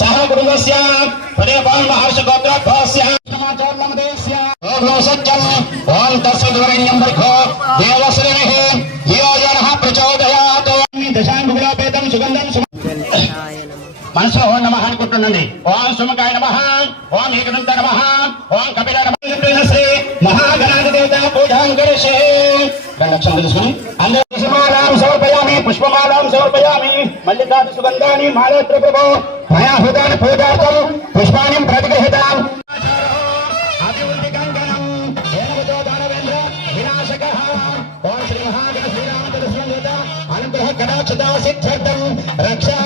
सह कुटुंबस्य प्रदेपाल महर्ष गोत्रोद्भवस्य समाचारमदेस्य ओम सत्यं ओम तत्सद्वरेण्यं भर्गो देवश्रेणिः यो जनः प्रचोदयात् दशांगुलोपेतं सुगंधं మనసు ఓం నమః అనుకుంటున్నది. ఓం సుముఖాయ నమః, ఓం ఏకదంత నమః, ఓం కపిల నమః. శ్రీ మహాగణాధిదేవత పూజాం కరిష్యే. లక్షణం తీసుకుని అందరూ పుష్పమాలాం సమర్పయామి, పుష్పమాలాం సమర్పయామి. మల్లికాది సుగంధాని మాలోత్ర ప్రభో మయా హృదాని పూజార్థం పుష్పాణి ప్రతిగృహీతాం. అభివృద్ధి కంకణం ఏనవతో దానవేంద్ర వినాశకః. ఓం శ్రీ మహాగణ శ్రీరామ అనుగ్రహ కటాక్షతా సిద్ధ్యర్థం రక్షా